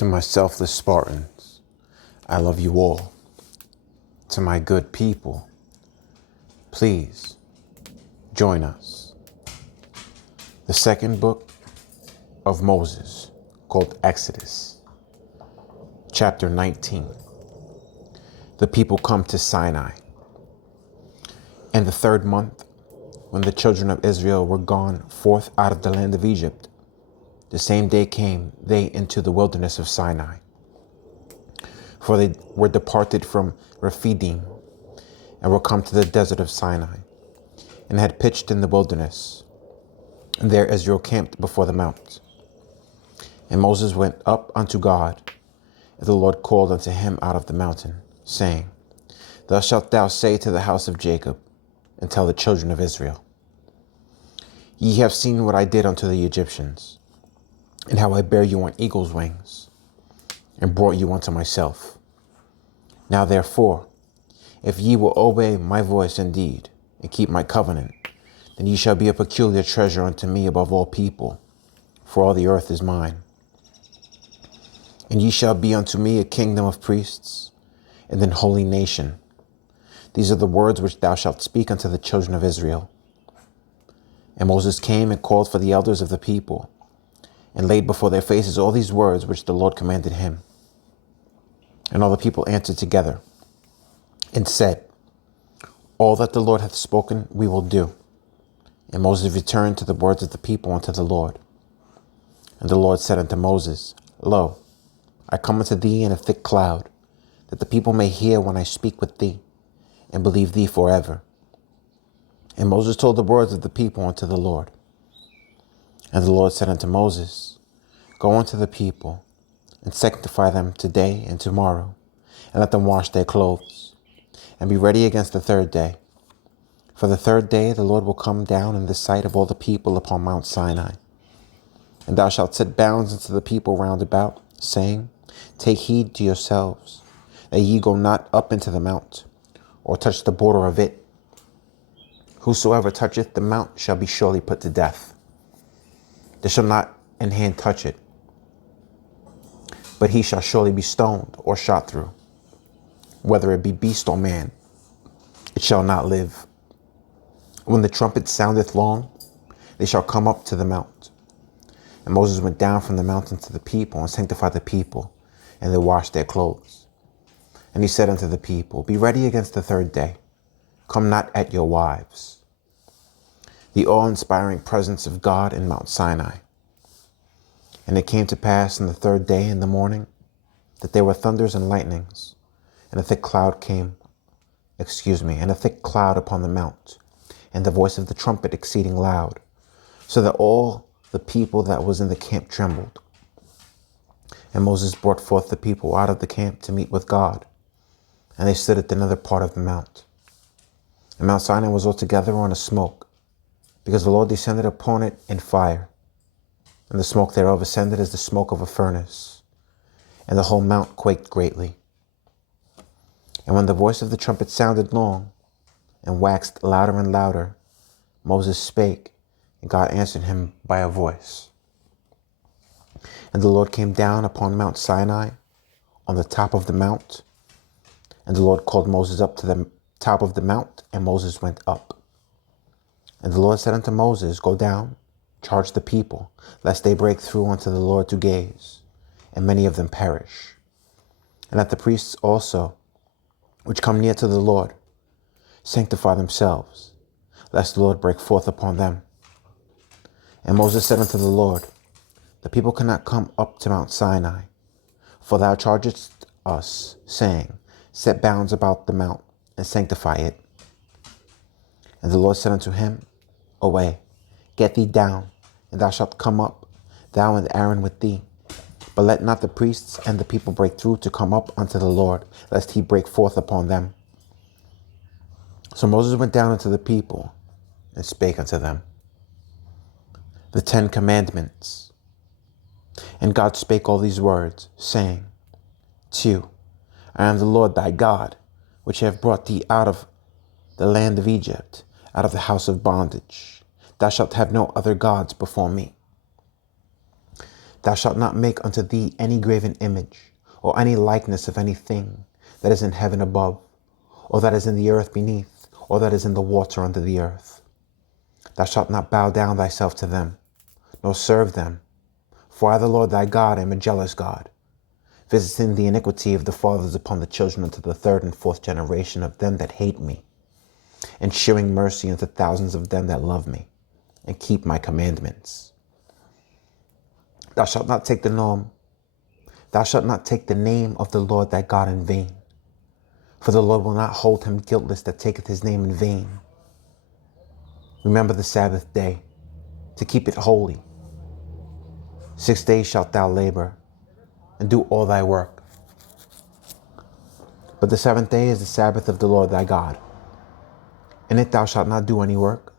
To my selfless Spartans, I love you all. To my good people, please join us. The second book of Moses, called Exodus, chapter 19. The people come to Sinai. In the third month, when the children of Israel were gone forth out of the land of Egypt, the same day came they into the wilderness of Sinai. For they were departed from Rephidim, and were come to the desert of Sinai, and had pitched in the wilderness. And there Israel camped before the mount. And Moses went up unto God, and the Lord called unto him out of the mountain, saying, Thus shalt thou say to the house of Jacob, and tell the children of Israel, Ye have seen what I did unto the Egyptians, and how I bare you on eagle's wings, and brought you unto myself. Now therefore, if ye will obey my voice indeed, and keep my covenant, then ye shall be a peculiar treasure unto me above all people, for all the earth is mine. And ye shall be unto me a kingdom of priests, and an holy nation. These are the words which thou shalt speak unto the children of Israel. And Moses came and called for the elders of the people, and laid before their faces all these words which the Lord commanded him. And all the people answered together, and said, All that the Lord hath spoken we will do. And Moses returned to the words of the people unto the Lord. And the Lord said unto Moses, Lo, I come unto thee in a thick cloud, that the people may hear when I speak with thee, and believe thee forever. And Moses told the words of the people unto the Lord. And the Lord said unto Moses, Go unto the people, and sanctify them today and tomorrow, and let them wash their clothes, and be ready against the third day. For the third day the Lord will come down in the sight of all the people upon Mount Sinai. And thou shalt set bounds unto the people round about, saying, Take heed to yourselves, that ye go not up into the mount, or touch the border of it. Whosoever toucheth the mount shall be surely put to death. There shall not an hand touch it, but he shall surely be stoned or shot through. Whether it be beast or man, it shall not live. When the trumpet soundeth long, they shall come up to the mount. And Moses went down from the mountain to the people, and sanctified the people, and they washed their clothes. And he said unto the people, Be ready against the third day. Come not at your wives. The awe-inspiring presence of God in Mount Sinai. And it came to pass in the third day in the morning, that there were thunders and lightnings, and a thick cloud upon the mount, and the voice of the trumpet exceeding loud, so that all the people that was in the camp trembled. And Moses brought forth the people out of the camp to meet with God, and they stood at another part of the mount. And Mount Sinai was altogether on a smoke, because the Lord descended upon it in fire, and the smoke thereof ascended as the smoke of a furnace, and the whole mount quaked greatly. And when the voice of the trumpet sounded long, and waxed louder and louder, Moses spake, and God answered him by a voice. And the Lord came down upon Mount Sinai, on the top of the mount, and the Lord called Moses up to the top of the mount, and Moses went up. And the Lord said unto Moses, Go down, charge the people, lest they break through unto the Lord to gaze, and many of them perish. And let the priests also, which come near to the Lord, sanctify themselves, lest the Lord break forth upon them. And Moses said unto the Lord, The people cannot come up to Mount Sinai, for thou chargest us, saying, Set bounds about the mount, and sanctify it. And the Lord said unto him, Away, get thee down, and thou shalt come up, thou and Aaron with thee. But let not the priests and the people break through to come up unto the Lord, lest he break forth upon them. So Moses went down unto the people, and spake unto them. The 10 Commandments. And God spake all these words, saying, 2. I am the Lord thy God, which have brought thee out of the land of Egypt, out of the house of bondage. Thou shalt have no other gods before me. Thou shalt not make unto thee any graven image, or any likeness of anything that is in heaven above, or that is in the earth beneath, or that is in the water under the earth. Thou shalt not bow down thyself to them, nor serve them. For I, the Lord thy God, am a jealous God, visiting the iniquity of the fathers upon the children unto the third and fourth generation of them that hate me, and shewing mercy unto thousands of them that love me, and keep my commandments. Thou shalt not take Thou shalt not take the name of the Lord thy God in vain, for the Lord will not hold him guiltless that taketh his name in vain. Remember the Sabbath day, to keep it holy. 6 days shalt thou labor, and do all thy work. But the seventh day is the Sabbath of the Lord thy God. In it thou shalt not do any work,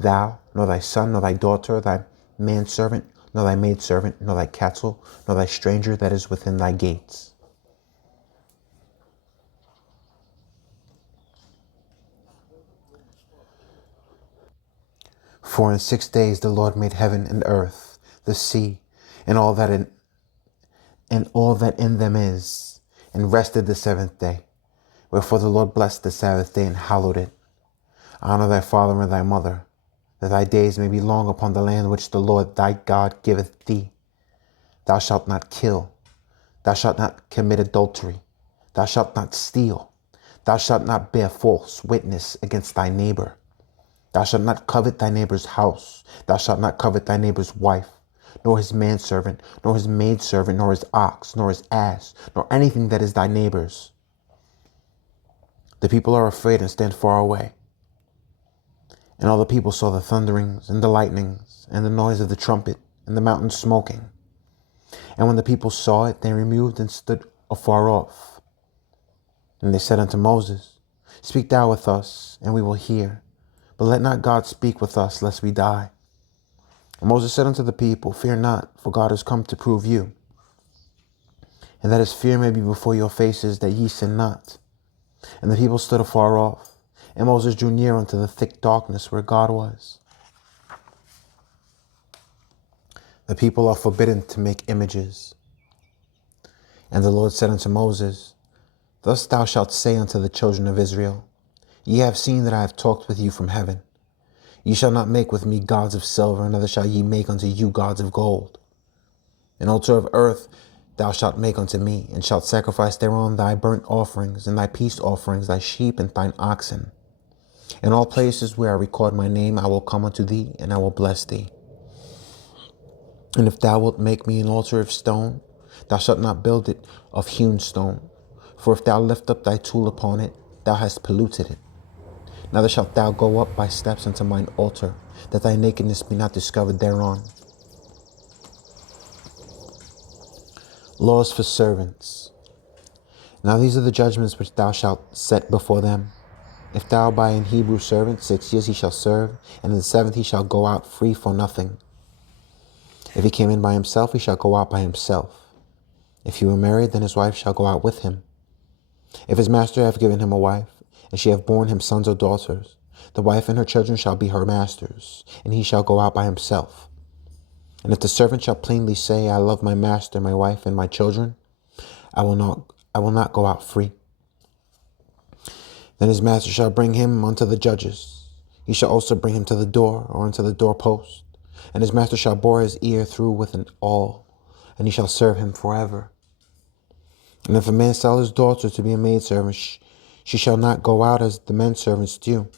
thou, nor thy son, nor thy daughter, thy manservant, nor thy maidservant, nor thy cattle, nor thy stranger that is within thy gates. For in 6 days the Lord made heaven and earth, the sea, and all that in them is, and rested the seventh day. Wherefore the Lord blessed the Sabbath day and hallowed it. Honor thy father and thy mother, that thy days may be long upon the land which the Lord thy God giveth thee. Thou shalt not kill. Thou shalt not commit adultery. Thou shalt not steal. Thou shalt not bear false witness against thy neighbor. Thou shalt not covet thy neighbor's house. Thou shalt not covet thy neighbor's wife, nor his manservant, nor his maidservant, nor his ox, nor his ass, nor anything that is thy neighbor's. The people are afraid and stand far away. And all the people saw the thunderings and the lightnings and the noise of the trumpet and the mountain smoking. And when the people saw it, they removed and stood afar off. And they said unto Moses, Speak thou with us, and we will hear. But let not God speak with us, lest we die. And Moses said unto the people, Fear not, for God is come to prove you, and that his fear may be before your faces, that ye sin not. And the people stood afar off, and Moses drew near unto the thick darkness where God was. The people are forbidden to make images. And the Lord said unto Moses, Thus thou shalt say unto the children of Israel, Ye have seen that I have talked with you from heaven. Ye shall not make with me gods of silver, neither shall ye make unto you gods of gold. An altar of earth thou shalt make unto me, and shalt sacrifice thereon thy burnt offerings, and thy peace offerings, thy sheep, and thine oxen. In all places where I record my name, I will come unto thee, and I will bless thee. And if thou wilt make me an altar of stone, thou shalt not build it of hewn stone. For if thou lift up thy tool upon it, thou hast polluted it. Neither shalt thou go up by steps unto mine altar, that thy nakedness be not discovered thereon. Laws for servants. Now these are the judgments which thou shalt set before them. If thou buy an Hebrew servant, 6 years he shall serve, and in the 7th he shall go out free for nothing. If he came in by himself, he shall go out by himself. If he were married, then his wife shall go out with him. If his master have given him a wife, and she have borne him sons or daughters, the wife and her children shall be her master's, and he shall go out by himself. And if the servant shall plainly say, I love my master, my wife, and my children, I will not go out free. Then his master shall bring him unto the judges. He shall also bring him to the door, or unto the doorpost. And his master shall bore his ear through with an awl, and he shall serve him forever. And if a man sell his daughter to be a maidservant, she shall not go out as the men servants do.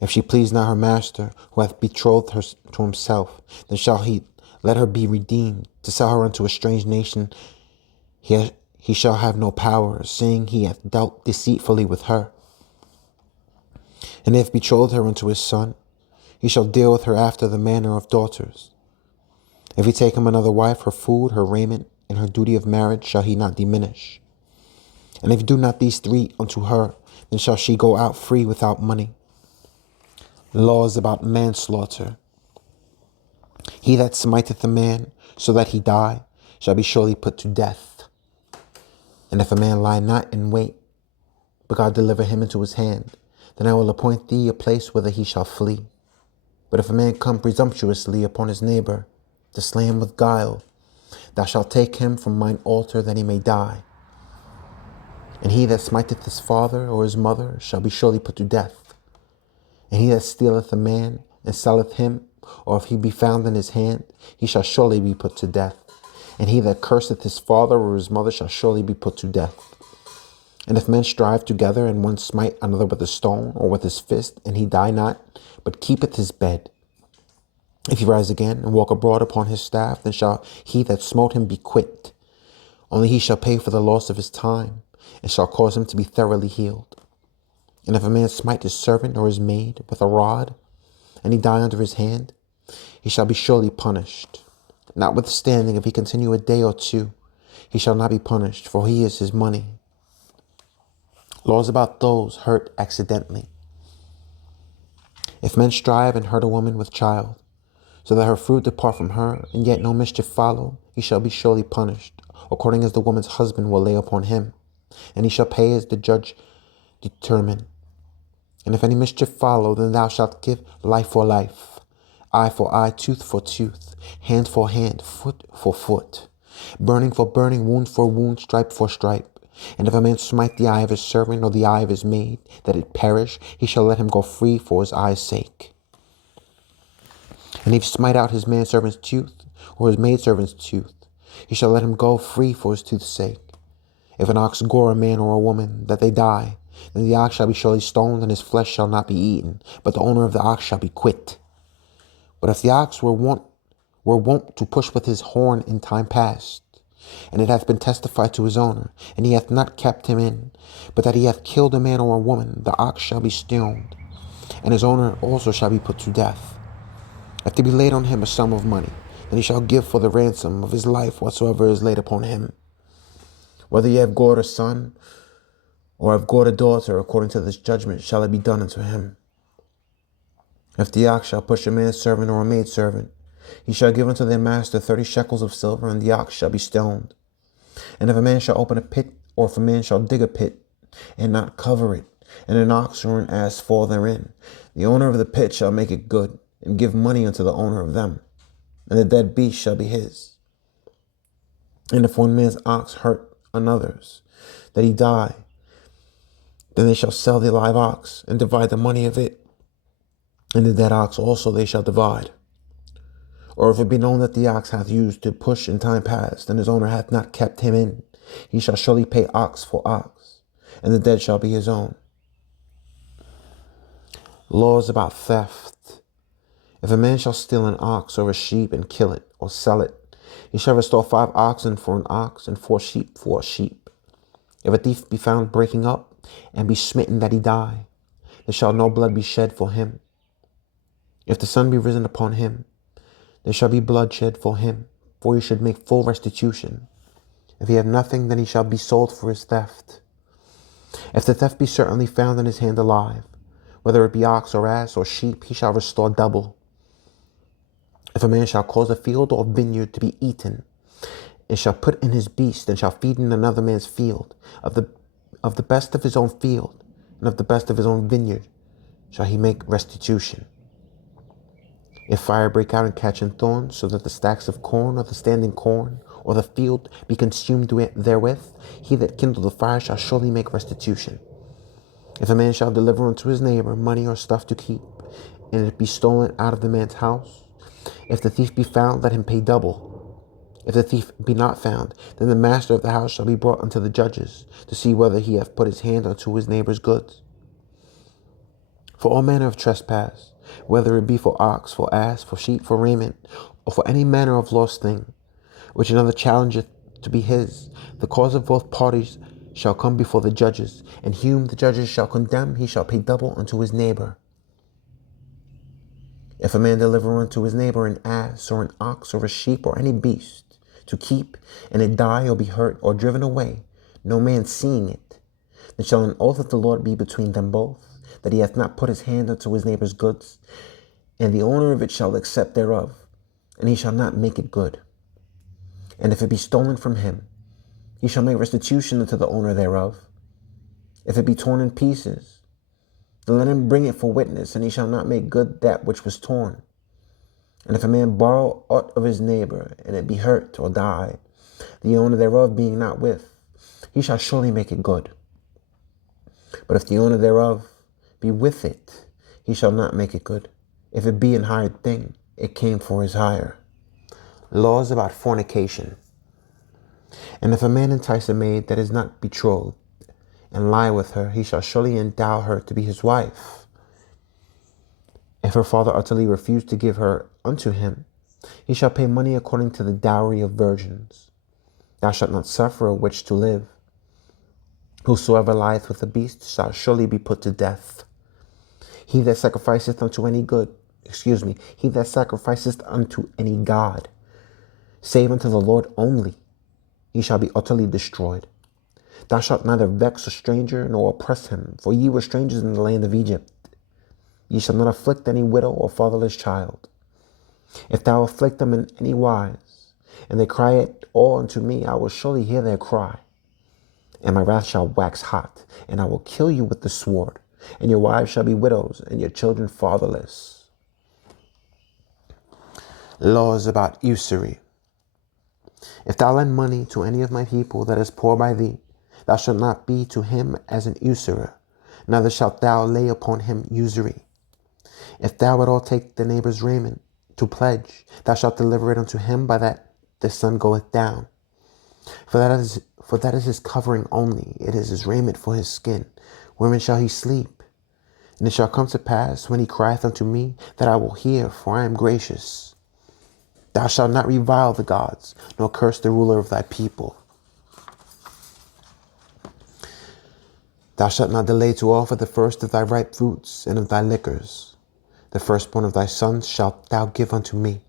If she please not her master, who hath betrothed her to himself, then shall he let her be redeemed. To sell her unto a strange nation, he shall have no power, seeing he hath dealt deceitfully with her. And if betrothed her unto his son, he shall deal with her after the manner of daughters. If he take him another wife, her food, her raiment, and her duty of marriage shall he not diminish. And if he do not these 3 unto her, then shall she go out free without money. Laws about manslaughter. He that smiteth a man, so that he die, shall be surely put to death. And if a man lie not in wait, but God deliver him into his hand, then I will appoint thee a place whither he shall flee. But if a man come presumptuously upon his neighbor, to slay him with guile, Thou shalt take him from mine altar that he may die. And he that smiteth his father or his mother shall be surely put to death. And he that stealeth a man and selleth him, or if he be found in his hand, he shall surely be put to death. And he that curseth his father or his mother shall surely be put to death. And if men strive together, and one smite another with a stone or with his fist, and he die not, but keepeth his bed, if he rise again and walk abroad upon his staff, then shall he that smote him be quit. Only he shall pay for the loss of his time, and shall cause him to be thoroughly healed. And if a man smite his servant or his maid with a rod, and he die under his hand, he shall be surely punished. Notwithstanding, if he continue a day or two, he shall not be punished, for he is his money. Laws about those hurt accidentally. If men strive and hurt a woman with child, so that her fruit depart from her, and yet no mischief follow, he shall be surely punished, according as the woman's husband will lay upon him, and he shall pay as the judge determine. And if any mischief follow, then thou shalt give life for life, eye for eye, tooth for tooth, hand for hand, foot for foot, burning for burning, wound for wound, stripe for stripe. And if a man smite the eye of his servant or the eye of his maid, that it perish, he shall let him go free for his eye's sake. And if he smite out his manservant's tooth or his maidservant's tooth, he shall let him go free for his tooth's sake. If an ox gore a man or a woman, that they die, then the ox shall be surely stoned, and his flesh shall not be eaten, but the owner of the ox shall be quit. But if the ox were wont to push with his horn in time past, and it hath been testified to his owner, and he hath not kept him in, but that he hath killed a man or a woman, the ox shall be stoned, and his owner also shall be put to death. If there be laid on him a sum of money, then he shall give for the ransom of his life whatsoever is laid upon him. Whether ye have gored a son, or have gored a daughter, according to this judgment shall it be done unto him. If the ox shall push a man's servant or a maidservant, he shall give unto their master 30 shekels of silver, and the ox shall be stoned. And if a man shall open a pit, or if a man shall dig a pit, and not cover it, and an ox or an ass fall therein, the owner of the pit shall make it good, and give money unto the owner of them, and the dead beast shall be his. And if one man's ox hurt another's, that he die, then they shall sell the live ox, and divide the money of it, and the dead ox also they shall divide. Or if it be known that the ox hath used to push in time past, and his owner hath not kept him in, he shall surely pay ox for ox, and the dead shall be his own. Laws about theft. If a man shall steal an ox or a sheep and kill it, or sell it, he shall restore 5 oxen for an ox, and 4 sheep for a sheep. If a thief be found breaking up, and be smitten that he die, there shall no blood be shed for him. If the sun be risen upon him, there shall be blood shed for him, for he should make full restitution. If he have nothing, then he shall be sold for his theft. If the theft be certainly found in his hand alive, whether it be ox or ass or sheep, he shall restore double. If a man shall cause a field or vineyard to be eaten, and shall put in his beast, and shall feed in another man's field, of the best of his own field, and of the best of his own vineyard, shall he make restitution. If fire break out and catch in thorns, so that the stacks of corn, or the standing corn, or the field be consumed therewith, he that kindled the fire shall surely make restitution. If a man shall deliver unto his neighbor money or stuff to keep, and it be stolen out of the man's house, if the thief be found, let him pay double. If the thief be not found, then the master of the house shall be brought unto the judges, to see whether he hath put his hand unto his neighbor's goods. For all manner of trespass, whether it be for ox, for ass, for sheep, for raiment, or for any manner of lost thing, which another challengeth to be his, the cause of both parties shall come before the judges, and whom the judges shall condemn, he shall pay double unto his neighbor. If a man deliver unto his neighbor an ass, or an ox, or a sheep, or any beast, to keep, and it die, or be hurt, or driven away, no man seeing it, then shall an oath of the Lord be between them both, that he hath not put his hand unto his neighbor's goods, and the owner of it shall accept thereof, and he shall not make it good. And if it be stolen from him, he shall make restitution unto the owner thereof. If it be torn in pieces, then let him bring it for witness, and he shall not make good that which was torn. And if a man borrow aught of his neighbor, and it be hurt or die, the owner thereof being not with, he shall surely make it good. But if the owner thereof be with it, he shall not make it good. If it be an hired thing, it came for his hire. Laws about fornication. And if a man entice a maid that is not betrothed, and lie with her, he shall surely endow her to be his wife. If her father utterly refuse to give her unto him, he shall pay money according to the dowry of virgins. Thou shalt not suffer a witch to live. Whosoever lieth with a beast shall surely be put to death. He that sacrificeth unto any he that sacrificeth unto any god, save unto the Lord only, he shall be utterly destroyed. Thou shalt neither vex a stranger nor oppress him, for ye were strangers in the land of Egypt. Ye shall not afflict any widow or fatherless child. If thou afflict them in any wise, and they cry at all unto me, I will surely hear their cry. And my wrath shall wax hot, and I will kill you with the sword, and your wives shall be widows, and your children fatherless. Laws about usury. If thou lend money to any of my people that is poor by thee, thou shalt not be to him as an usurer, neither shalt thou lay upon him usury. If thou at all take the neighbor's raiment to pledge, thou shalt deliver it unto him by that the sun goeth down. For that is his covering only, it is his raiment for his skin. Wherein shall he sleep? And it shall come to pass, when he crieth unto me, that I will hear, for I am gracious. Thou shalt not revile the gods, nor curse the ruler of thy people. Thou shalt not delay to offer the first of thy ripe fruits and of thy liquors. The firstborn of thy sons shalt thou give unto me.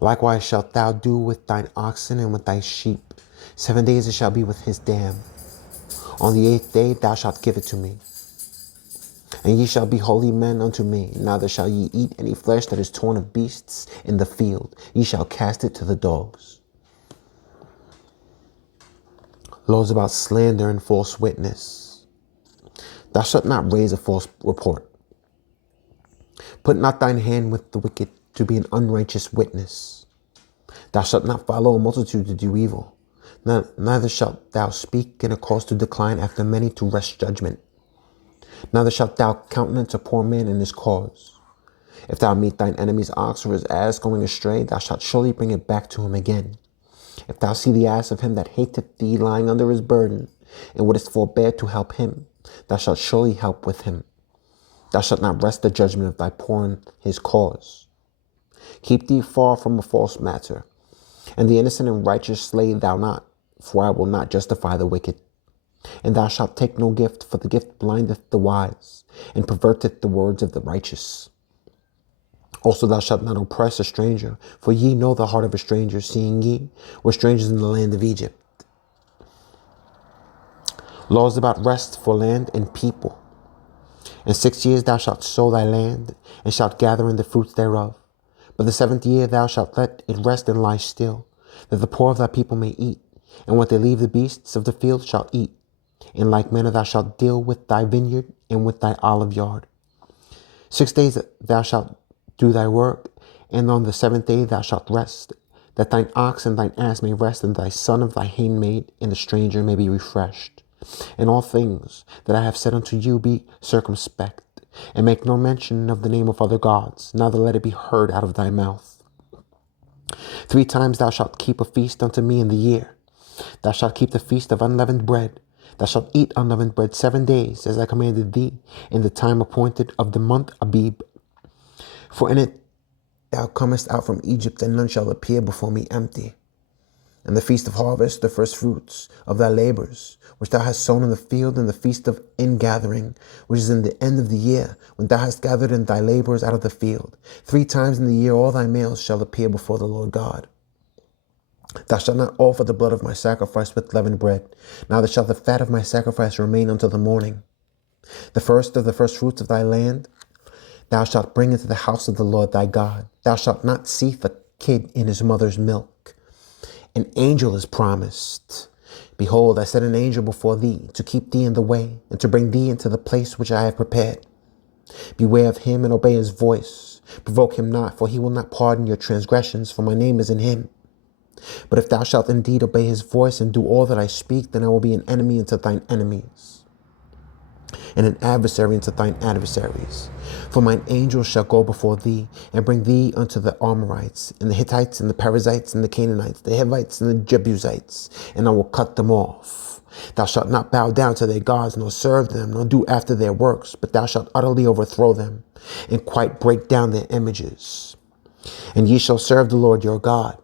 Likewise shalt thou do with thine oxen and with thy sheep. 7 days it shall be with his dam. On the 8th day thou shalt give it to me. And ye shall be holy men unto me. Neither shall ye eat any flesh that is torn of beasts in the field. Ye shall cast it to the dogs. Laws about slander and false witness. Thou shalt not raise a false report. Put not thine hand with the wicked to be an unrighteous witness. Thou shalt not follow a multitude to do evil. Neither shalt thou speak in a cause to decline after many to wrest judgment. Neither shalt thou countenance a poor man in his cause. If thou meet thine enemy's ox or his ass going astray, thou shalt surely bring it back to him again. If thou see the ass of him that hateth thee lying under his burden, and wouldest forbear to help him, thou shalt surely help with him. Thou shalt not wrest the judgment of thy poor in his cause. Keep thee far from a false matter, and the innocent and righteous slay thou not, for I will not justify the wicked. And thou shalt take no gift, for the gift blindeth the wise, and perverteth the words of the righteous. Also thou shalt not oppress a stranger, for ye know the heart of a stranger, seeing ye were strangers in the land of Egypt. Laws about rest for land and people. In 6 years thou shalt sow thy land, and shalt gather in the fruits thereof. But the 7th year thou shalt let it rest and lie still, that the poor of thy people may eat, and what they leave the beasts of the field shall eat. In like manner thou shalt deal with thy vineyard and with thy olive yard. 6 days thou shalt do thy work, and on the 7th day thou shalt rest, that thine ox and thine ass may rest, and thy son of thy handmaid and the stranger may be refreshed. In all things that I have said unto you be circumspect, and make no mention of the name of other gods, neither let it be heard out of thy mouth. 3 times thou shalt keep a feast unto me in the year. Thou shalt keep the feast of unleavened bread. Thou shalt eat unleavened bread 7 days, as I commanded thee, in the time appointed of the month Abib. For in it thou comest out from Egypt, and none shall appear before me empty. And the feast of harvest, the first fruits of thy labors, which thou hast sown in the field, and the feast of ingathering, which is in the end of the year, when thou hast gathered in thy labors out of the field. 3 times in the year all thy males shall appear before the Lord God. Thou shalt not offer the blood of my sacrifice with leavened bread, neither shall the fat of my sacrifice remain until the morning. The first of the first fruits of thy land thou shalt bring into the house of the Lord thy God. Thou shalt not seethe a kid in his mother's milk. An angel is promised. Behold, I set an angel before thee, to keep thee in the way, and to bring thee into the place which I have prepared. Beware of him and obey his voice. Provoke him not, for he will not pardon your transgressions, for my name is in him. But if thou shalt indeed obey his voice and do all that I speak, then I will be an enemy unto thine enemies, and an adversary unto thine adversaries. For mine angel shall go before thee, and bring thee unto the Amorites, and the Hittites, and the Perizzites, and the Canaanites, the Hivites, and the Jebusites, and I will cut them off. Thou shalt not bow down to their gods, nor serve them, nor do after their works, but thou shalt utterly overthrow them, and quite break down their images. And ye shall serve the Lord your God.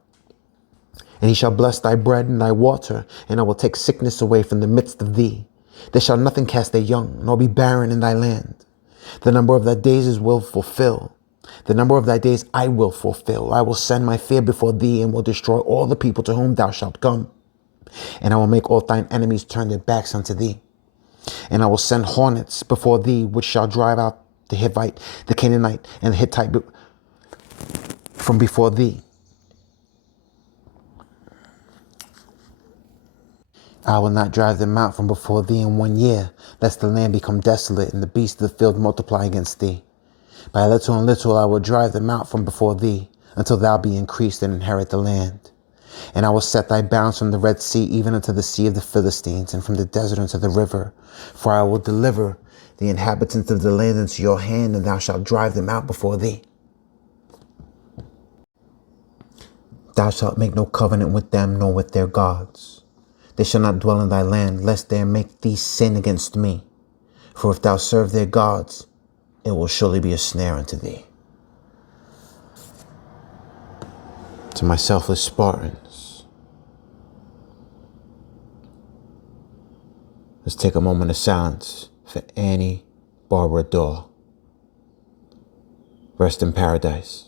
And he shall bless thy bread and thy water, and I will take sickness away from the midst of thee. There shall nothing cast their young, nor be barren in thy land. The number of thy days will fulfill. The number of thy days I will fulfill. I will send my fear before thee, and will destroy all the people to whom thou shalt come. And I will make all thine enemies turn their backs unto thee. And I will send hornets before thee, which shall drive out the Hivite, the Canaanite, and the Hittite from before thee. I will not drive them out from before thee in 1 year, lest the land become desolate and the beasts of the field multiply against thee. By little and little I will drive them out from before thee, until thou be increased and inherit the land. And I will set thy bounds from the Red Sea even unto the sea of the Philistines, and from the desert unto the river. For I will deliver the inhabitants of the land into your hand, and thou shalt drive them out before thee. Thou shalt make no covenant with them, nor with their gods. They shall not dwell in thy land, lest they make thee sin against me. For if thou serve their gods, it will surely be a snare unto thee. To my selfless Spartans, let's take a moment of silence for Annie Barbara Daw. Rest in paradise.